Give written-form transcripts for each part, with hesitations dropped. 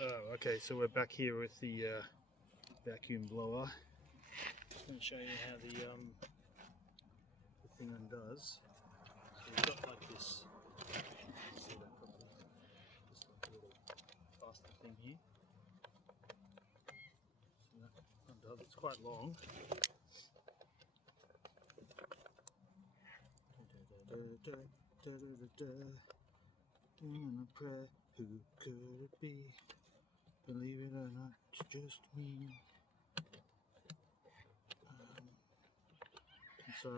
Oh, okay, so we're back here with the vacuum blower. Just going to show you how the thing undoes. So you've got like this, see that properly, just like a little faster thing here. So that undoes, it's quite long. Doing a prayer, who could it be? Believe it or not, it's just me. And so,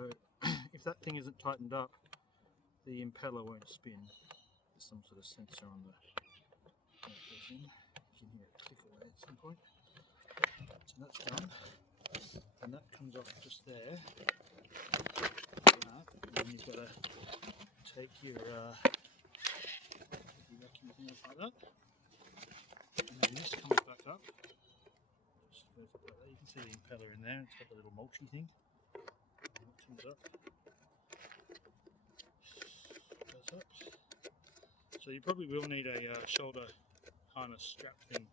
if that thing isn't tightened up, the impeller won't spin. There's some sort of sensor on the thing. You can hear it click away at some point. So that's done. And that comes off just there. Like that. And then you've got to take your vacuum thing off like that. And then this comes back up. Just goes up like that. You can see the impeller in there. It's got the little mulchy thing. And that comes up. Goes up. So you probably will need a shoulder harness strap thing.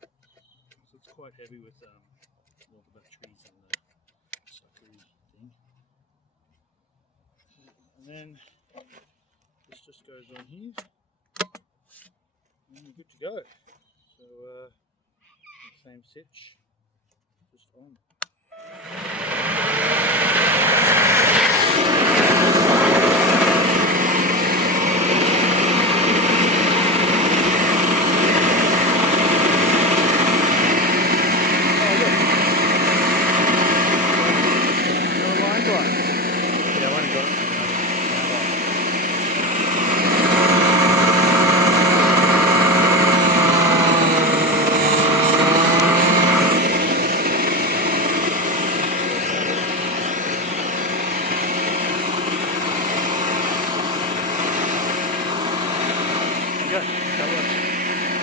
So it's quite heavy with all the batteries and the suckery thing. And then this just goes on here. And you're good to go. So same stitch, just on. Yeah, I only got it. Okay, that works.